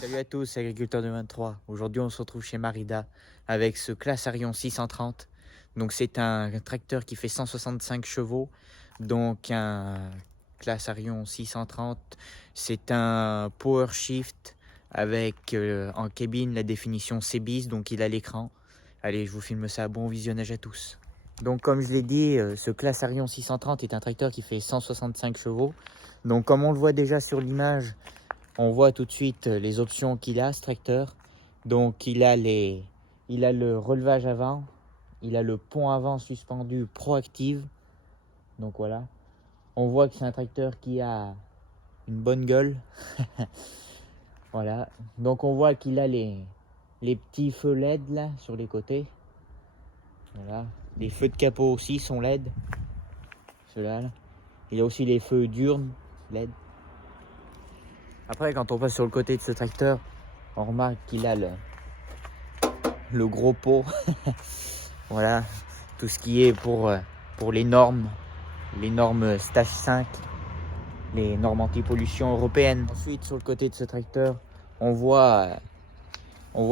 Salut à tous, agriculteurs de 23. Aujourd'hui, on se retrouve chez Marida avec ce Claas Arion 630. Donc, c'est un tracteur qui fait 165 chevaux. Donc, un Claas Arion 630, c'est un Power Shift avec en cabine la définition C-bis. Donc, il a l'écran. Allez, je vous filme ça. Bon visionnage à tous. Donc, comme je l'ai dit, ce Claas Arion 630 est un tracteur qui fait 165 chevaux. Donc, comme on le voit déjà sur l'image, on voit tout de suite les options qu'il a, ce tracteur. Donc, il a le relevage avant, il a le pont avant suspendu proactive. Donc voilà, on voit que c'est un tracteur qui a une bonne gueule. Voilà, donc on voit qu'il a les petits feux LED là sur les côtés. Voilà, les feux de capot aussi sont LED. Ceux-là, là. Il y a aussi les feux diurnes LED. Après, quand on passe sur le côté de ce tracteur, on remarque qu'il a le gros pot. Voilà, tout ce qui est pour les normes stage 5, les normes anti-pollution européennes. Ensuite, sur le côté de ce tracteur, on voit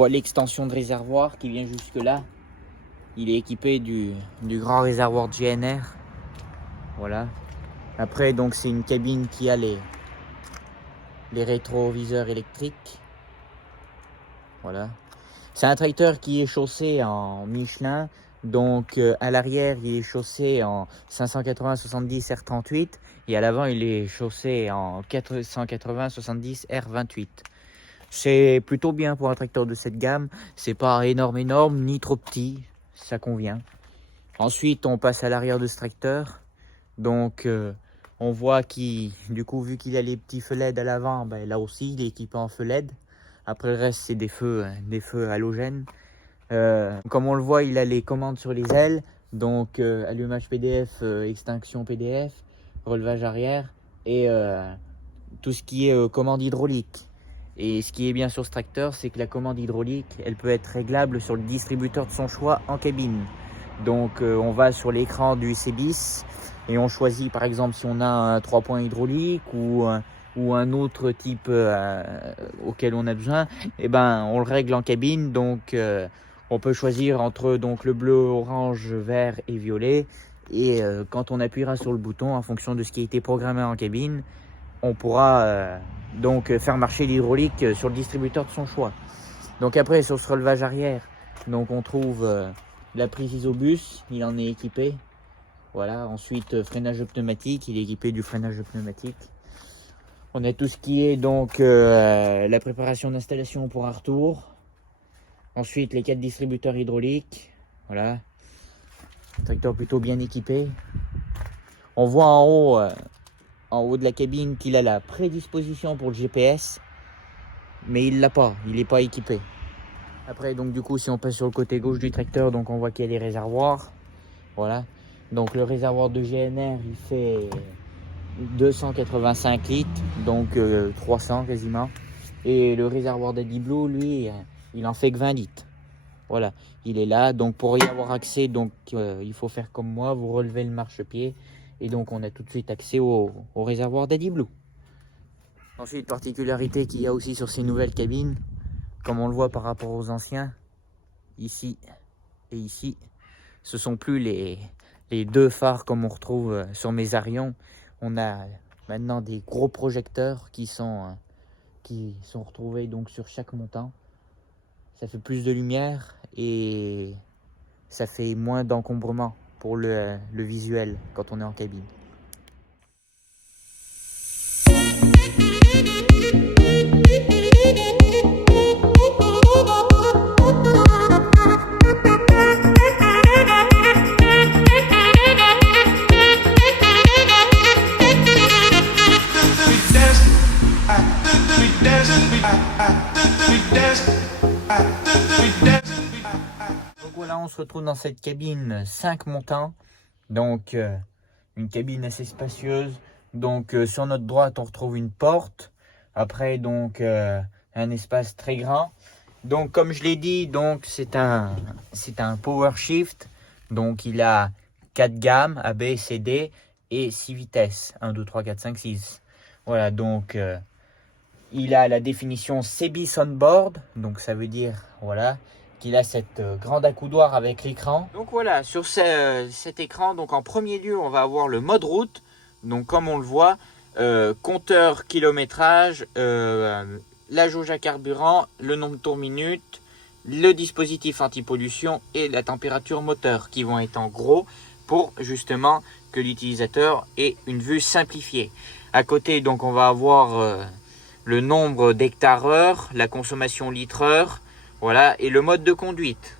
l'extension de réservoir qui vient jusque là. Il est équipé du grand réservoir de GNR. Voilà. Après, donc, c'est une cabine qui a les rétroviseurs électriques. Voilà. C'est un tracteur qui est chaussé en Michelin. Donc à l'arrière, il est chaussé en 580-70 R38 et à l'avant, il est chaussé en 480-70 R28. C'est plutôt bien pour un tracteur de cette gamme. C'est pas énorme ni trop petit, ça convient. Ensuite, on passe à l'arrière de ce tracteur. Donc on voit du coup, vu qu'il a les petits feux LED à l'avant, ben, là aussi, il est équipé en feux LED. Après le reste, c'est des feux halogènes. Comme on le voit, il a les commandes sur les ailes. Donc allumage PDF, extinction PDF, relevage arrière et tout ce qui est commande hydraulique. Et ce qui est bien sur ce tracteur, c'est que la commande hydraulique, elle peut être réglable sur le distributeur de son choix en cabine. Donc on va sur l'écran du C-bis et on choisit par exemple si on a un 3 points hydraulique ou un autre type auquel on a besoin, et ben on le règle en cabine. Donc on peut choisir entre donc le bleu, orange, vert et violet. Et quand on appuiera sur le bouton, en fonction de ce qui a été programmé en cabine, on pourra donc faire marcher l'hydraulique sur le distributeur de son choix. Donc après, sur ce relevage arrière, donc on trouve la prise isobus, il en est équipé. Voilà. Ensuite, freinage pneumatique, il est équipé du freinage pneumatique. On a tout ce qui est donc la préparation d'installation pour un retour. Ensuite, les 4 distributeurs hydrauliques. Voilà. Un tracteur plutôt bien équipé. On voit en haut de la cabine qu'il a la prédisposition pour le GPS. Mais il l'a pas. Il n'est pas équipé. Après, donc du coup, si on passe sur le côté gauche du tracteur, donc on voit qu'il y a les réservoirs. Voilà. Donc le réservoir de GNR, il fait 285 litres. Donc 300 quasiment. Et le réservoir d'Adiblue, lui, il en fait que 20 litres. Voilà, il est là. Donc pour y avoir accès, donc il faut faire comme moi, vous relevez le marchepied et donc on a tout de suite accès au réservoir d'Adiblue. Ensuite, particularité qu'il y a aussi sur ces nouvelles cabines, comme on le voit par rapport aux anciens, ici et ici, ce sont plus les deux phares comme on retrouve sur mes Arions. On a maintenant des gros projecteurs qui sont retrouvés donc sur chaque montant. Ça fait plus de lumière et ça fait moins d'encombrement pour le visuel quand on est en cabine. Donc voilà, on se retrouve dans cette cabine 5 montants, donc une cabine assez spacieuse. Donc sur notre droite on retrouve une porte, après donc un espace très grand. Donc comme je l'ai dit, donc c'est un power shift, donc il a 4 gammes A, B, C, D et 6 vitesses, 1, 2, 3, 4, 5, 6. Voilà, donc il a la définition CBIS on board, donc ça veut dire voilà qu'il a cette grande accoudoir avec l'écran. Donc voilà, sur cet écran, donc en premier lieu, on va avoir le mode route. Donc comme on le voit, compteur kilométrage, la jauge à carburant, le nombre de tours minute, le dispositif anti-pollution et la température moteur qui vont être en gros pour justement que l'utilisateur ait une vue simplifiée. À côté, donc on va avoir le nombre d'hectares-heure, la consommation litre-heure, voilà, et le mode de conduite.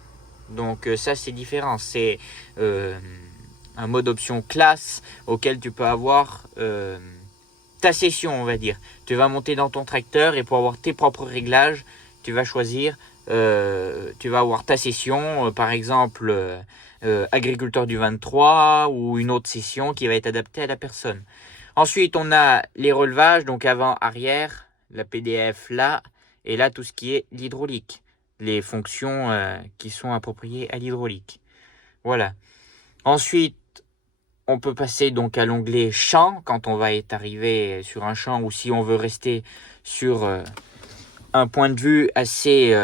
Donc ça c'est différent, c'est un mode option classe auquel tu peux avoir ta session, on va dire. Tu vas monter dans ton tracteur et pour avoir tes propres réglages, tu vas choisir, tu vas avoir ta session, par exemple agriculteur du 23 ou une autre session qui va être adaptée à la personne. Ensuite, on a les relevages, donc avant, arrière, la PDF là, et là tout ce qui est l'hydraulique, les fonctions qui sont appropriées à l'hydraulique. Voilà. Ensuite, on peut passer donc à l'onglet champ quand on va être arrivé sur un champ ou si on veut rester sur un point de vue assez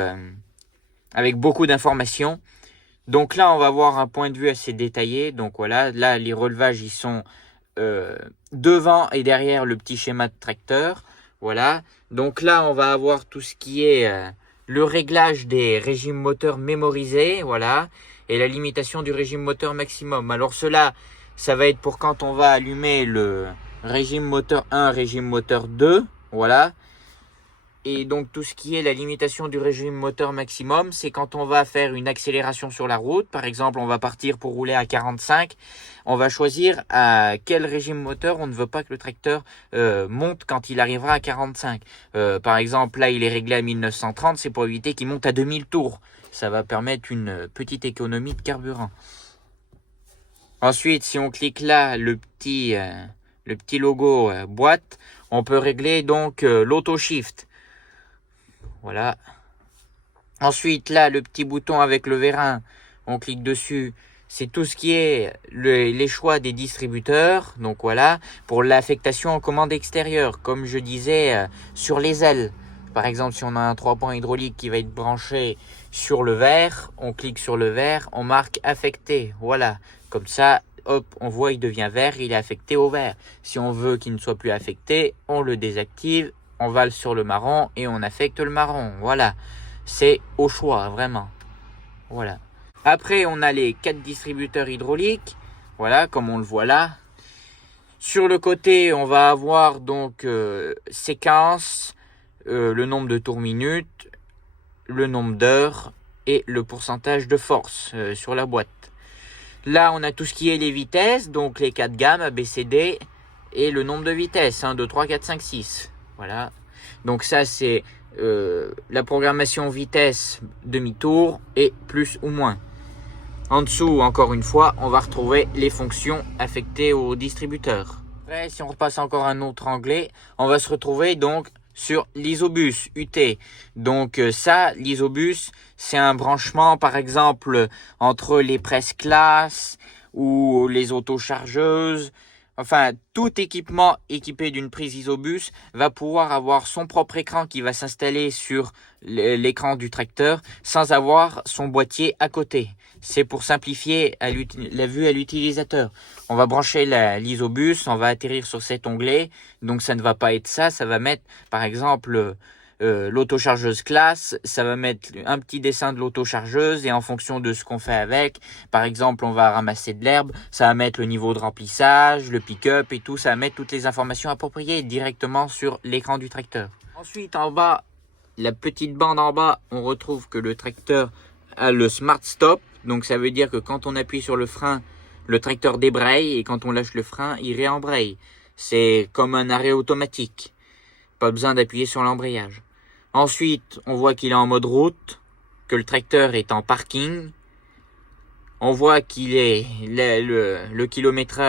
avec beaucoup d'informations. Donc là, on va avoir un point de vue assez détaillé. Donc voilà, là les relevages ils sont devant et derrière le petit schéma de tracteur. Voilà. Donc là, on va avoir tout ce qui est le réglage des régimes moteurs mémorisés, voilà, et la limitation du régime moteur maximum. Alors cela, ça va être pour quand on va allumer le régime moteur 1, régime moteur 2, voilà. Et donc tout ce qui est la limitation du régime moteur maximum, c'est quand on va faire une accélération sur la route. Par exemple, on va partir pour rouler à 45. On va choisir à quel régime moteur on ne veut pas que le tracteur monte quand il arrivera à 45. Par exemple, là il est réglé à 1930, c'est pour éviter qu'il monte à 2000 tours. Ça va permettre une petite économie de carburant. Ensuite, si on clique là, le petit logo boîte, on peut régler donc l'auto-shift. Voilà. Ensuite, là, le petit bouton avec le vérin, on clique dessus. C'est tout ce qui est les choix des distributeurs. Donc voilà, pour l'affectation en commande extérieure, comme je disais, sur les ailes. Par exemple, si on a un 3 points hydraulique qui va être branché sur le vert, on clique sur le vert, on marque affecté. Voilà, comme ça, hop, on voit il devient vert, il est affecté au vert. Si on veut qu'il ne soit plus affecté, on le désactive. On va sur le marron et on affecte le marron. Voilà, c'est au choix, vraiment. Voilà. Après, on a les 4 distributeurs hydrauliques. Voilà, comme on le voit là. Sur le côté, on va avoir donc séquence, le nombre de tours minutes, le nombre d'heures et le pourcentage de force sur la boîte. Là, on a tout ce qui est les vitesses, donc les 4 gammes, A, B, C, D, et le nombre de vitesses, 1, 2, 3, 4, 5, 6. Voilà, donc ça c'est la programmation vitesse demi-tour et plus ou moins. En dessous, encore une fois, on va retrouver les fonctions affectées au distributeur. Après, si on repasse encore un autre onglet, on va se retrouver donc sur l'isobus UT. Donc ça, l'isobus, c'est un branchement par exemple entre les presses classes ou les autochargeuses. enfin tout équipement équipé d'une prise Isobus va pouvoir avoir son propre écran qui va s'installer sur l'écran du tracteur sans avoir son boîtier à côté. C'est pour simplifier la vue à l'utilisateur. On va brancher l'Isobus, on va atterrir sur cet onglet, donc ça ne va pas être ça, ça va mettre par exemple l'autochargeuse classe, ça va mettre un petit dessin de l'autochargeuse et en fonction de ce qu'on fait avec, par exemple on va ramasser de l'herbe, ça va mettre le niveau de remplissage, le pick-up et tout, ça va mettre toutes les informations appropriées directement sur l'écran du tracteur. Ensuite en bas, la petite bande en bas, on retrouve que le tracteur a le Smart Stop, donc ça veut dire que quand on appuie sur le frein, le tracteur débraye et quand on lâche le frein, il réembraye. C'est comme un arrêt automatique, pas besoin d'appuyer sur l'embrayage. Ensuite, on voit qu'il est en mode route, que le tracteur est en parking. On voit qu'il est le kilomètre,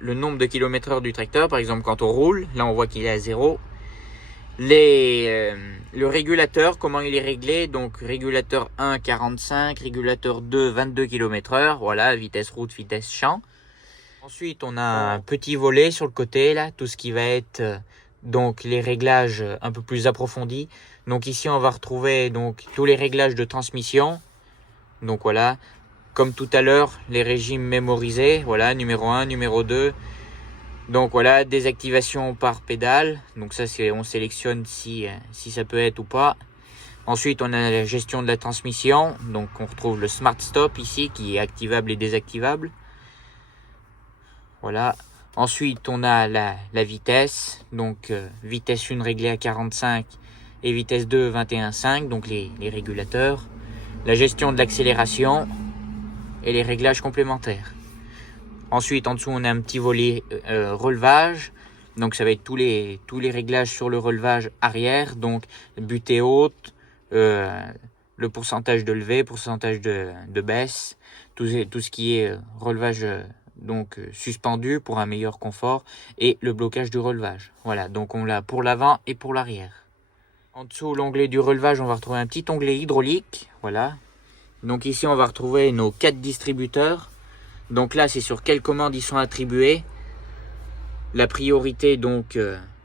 le nombre de kilomètres du tracteur, par exemple quand on roule, là on voit qu'il est à 0. Le régulateur, comment il est réglé, donc régulateur 1 45, régulateur 2 22 km/h, voilà, vitesse route, vitesse champ. Ensuite, on a un petit volet sur le côté là, tout ce qui va être donc les réglages un peu plus approfondis. Donc ici on va retrouver donc tous les réglages de transmission. Donc voilà, comme tout à l'heure, les régimes mémorisés, voilà, numéro 1, numéro 2. Donc voilà, désactivation par pédale. Donc ça c'est on sélectionne si ça peut être ou pas. Ensuite, on a la gestion de la transmission. Donc on retrouve le Smart Stop ici qui est activable et désactivable. Voilà. Ensuite, on a la vitesse. Donc, vitesse 1 réglée à 45 et vitesse 2 21,5. Donc, les régulateurs. La gestion de l'accélération et les réglages complémentaires. Ensuite, en dessous, on a un petit volet relevage. Donc, ça va être tous les réglages sur le relevage arrière. Donc, butée haute, le pourcentage de levée, pourcentage de baisse. Tout ce qui est relevage donc suspendu pour un meilleur confort et le blocage du relevage. Voilà, donc on l'a pour l'avant et pour l'arrière. En dessous, l'onglet du relevage, on va retrouver un petit onglet hydraulique. Voilà. Donc ici, on va retrouver nos 4 distributeurs. Donc là, c'est sur quelle commande ils sont attribués. La priorité donc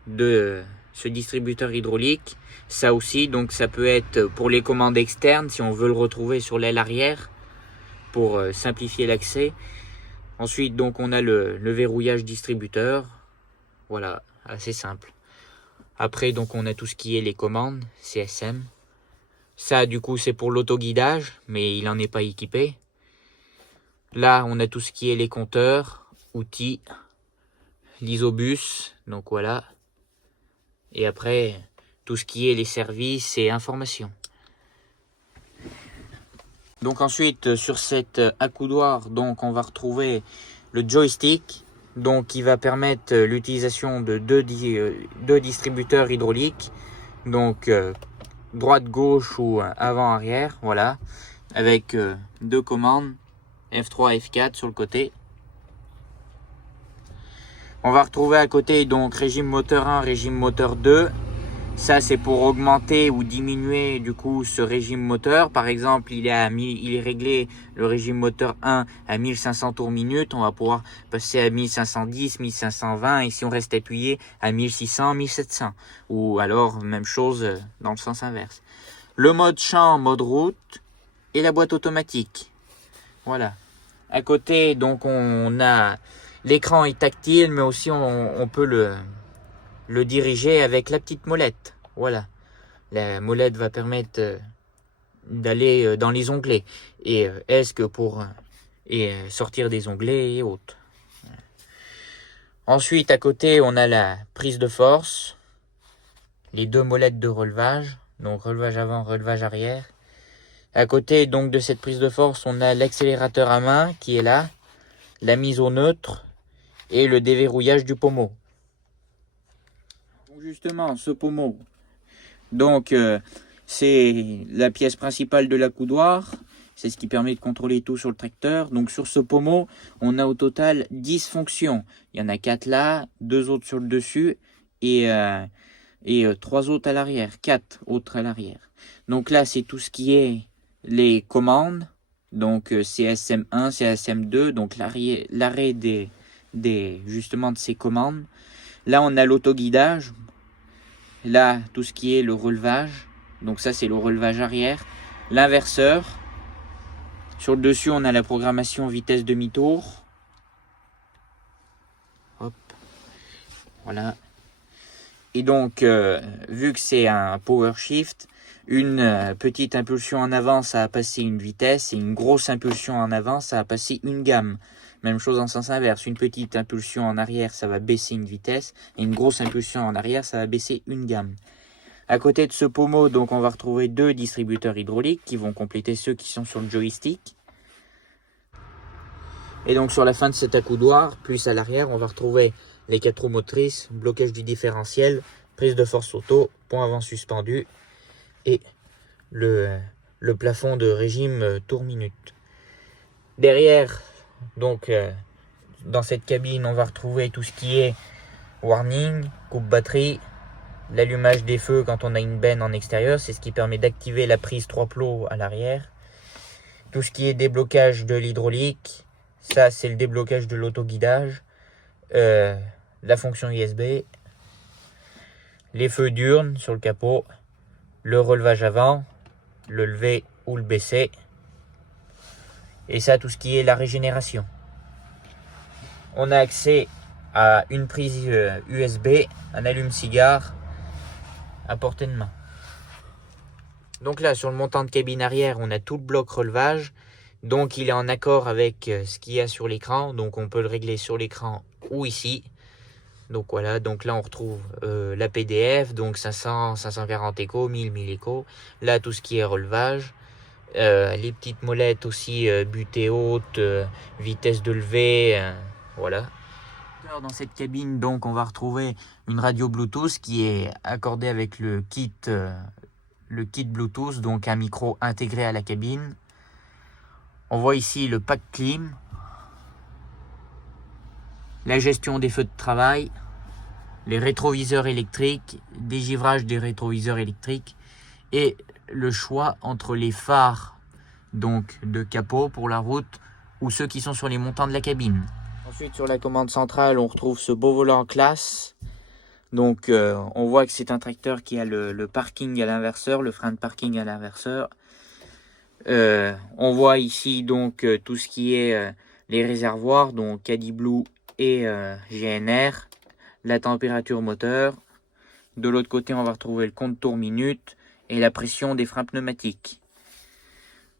de ce distributeur hydraulique. Ça aussi, donc ça peut être pour les commandes externes si on veut le retrouver sur l'aile arrière pour simplifier l'accès. Ensuite, donc, on a le verrouillage distributeur. Voilà, assez simple. Après, donc, on a tout ce qui est les commandes, CSM. Ça, du coup, c'est pour l'autoguidage, mais il n'en est pas équipé. Là, on a tout ce qui est les compteurs, outils, l'Isobus, donc voilà. Et après, tout ce qui est les services et informations. Donc ensuite, sur cet accoudoir, donc on va retrouver le joystick, donc qui va permettre l'utilisation de deux distributeurs hydrauliques, donc droite-gauche ou avant-arrière, voilà, avec 2 commandes, F3 F4 sur le côté. On va retrouver à côté donc régime moteur 1, régime moteur 2. Ça, c'est pour augmenter ou diminuer du coup ce régime moteur. Par exemple, il est réglé le régime moteur 1 à 1500 tours minute. On va pouvoir passer à 1510, 1520 et si on reste appuyé à 1600, 1700. Ou alors, même chose dans le sens inverse. Le mode champ, mode route et la boîte automatique. Voilà. À côté, donc on a l'écran est tactile, mais aussi on peut le diriger avec la petite molette. Voilà, la molette va permettre d'aller dans les onglets et ESC pour sortir des onglets et autres. Ensuite, à côté, on a la prise de force, les 2 molettes de relevage, donc relevage avant, relevage arrière. À côté donc de cette prise de force, on a l'accélérateur à main qui est là, la mise au neutre et le déverrouillage du pommeau. Justement, ce pommeau, donc c'est la pièce principale de l'accoudoir, c'est ce qui permet de contrôler tout sur le tracteur. Donc sur ce pommeau, on a au total 10 fonctions. Il y en a 4 là, 2 autres sur le dessus et 3 autres à l'arrière, 4 autres à l'arrière. Donc là, c'est tout ce qui est les commandes, donc CSM1, CSM2, donc l'arrêt des justement de ces commandes. Là, on a l'autoguidage. Là, tout ce qui est le relevage. Donc ça, c'est le relevage arrière. L'inverseur. Sur le dessus, on a la programmation vitesse demi-tour. Hop. Voilà. Et donc, vu que c'est un power shift, une petite impulsion en avant, ça va passer une vitesse, et une grosse impulsion en avant, ça va passer une gamme. Même chose en sens inverse, une petite impulsion en arrière, ça va baisser une vitesse, et une grosse impulsion en arrière, ça va baisser une gamme. À côté de ce pommeau, donc, on va retrouver 2 distributeurs hydrauliques qui vont compléter ceux qui sont sur le joystick. Et donc sur la fin de cet accoudoir, plus à l'arrière, on va retrouver les 4 roues motrices, blocage du différentiel, prise de force auto, pont avant suspendu et le plafond de régime tour minute. Derrière, donc dans cette cabine, on va retrouver tout ce qui est warning, coupe batterie, l'allumage des feux quand on a une benne en extérieur, c'est ce qui permet d'activer la prise 3 plots à l'arrière. Tout ce qui est déblocage de l'hydraulique, ça c'est le déblocage de l'autoguidage, la fonction USB, les feux diurnes sur le capot, le relevage avant, le lever ou le baisser, et ça tout ce qui est la régénération. On a accès à une prise USB, un allume-cigare à portée de main. Donc là sur le montant de cabine arrière, on a tout le bloc relevage. Donc il est en accord avec ce qu'il y a sur l'écran. Donc on peut le régler sur l'écran ou ici. Donc voilà, donc là on retrouve la PDF, donc 500, 540 échos, 1000, 1000 échos. Là tout ce qui est relevage. Les petites molettes aussi, butée haute, vitesse de levée, voilà. Dans cette cabine, donc on va retrouver une radio Bluetooth qui est accordée avec le kit Bluetooth, donc un micro intégré à la cabine. On voit ici le pack clim, la gestion des feux de travail, les rétroviseurs électriques, dégivrage des rétroviseurs électriques et le choix entre les phares donc de capot pour la route ou ceux qui sont sur les montants de la cabine. Ensuite sur la commande centrale, on retrouve ce beau volant classe. Donc on voit que c'est un tracteur qui a le parking à l'inverseur, le frein de parking à l'inverseur. On voit ici donc tout ce qui est les réservoirs, donc CadiBlue et GNR, la température moteur. De l'autre côté, on va retrouver le compte tour minute et la pression des freins pneumatiques.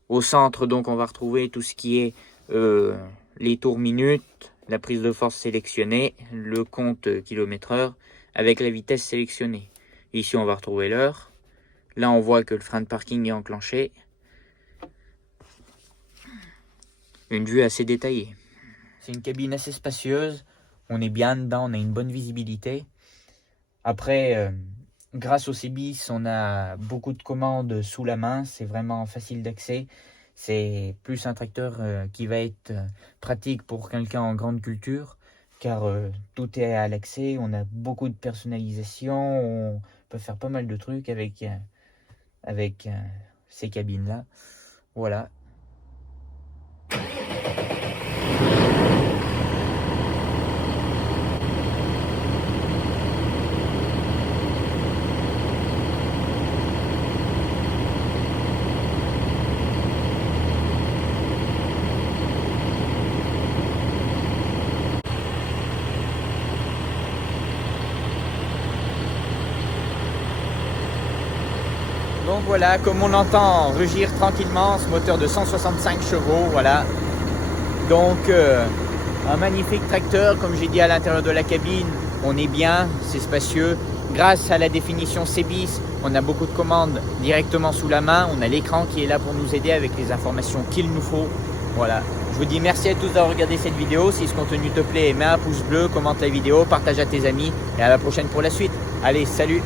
Au centre, donc, on va retrouver tout ce qui est les tours minute, la prise de force sélectionnée, le compte kilomètre-heure avec la vitesse sélectionnée. Ici, on va retrouver l'heure. Là, on voit que le frein de parking est enclenché. Une vue assez détaillée. C'est une cabine assez spacieuse. On est bien dedans, on a une bonne visibilité. Après, grâce au CBIS, on a beaucoup de commandes sous la main. C'est vraiment facile d'accès. C'est plus un tracteur qui va être pratique pour quelqu'un en grande culture, car tout est à l'accès. On a beaucoup de personnalisation. On peut faire pas mal de trucs avec ces cabines-là. Voilà. Donc voilà, comme on entend rugir tranquillement ce moteur de 165 chevaux, voilà. Donc un magnifique tracteur, comme j'ai dit à l'intérieur de la cabine, on est bien, c'est spacieux. Grâce à la définition CBIS, on a beaucoup de commandes directement sous la main. On a l'écran qui est là pour nous aider avec les informations qu'il nous faut. Voilà. Je vous dis merci à tous d'avoir regardé cette vidéo. Si ce contenu te plaît, mets un pouce bleu, commente la vidéo, partage à tes amis et à la prochaine pour la suite. Allez, salut!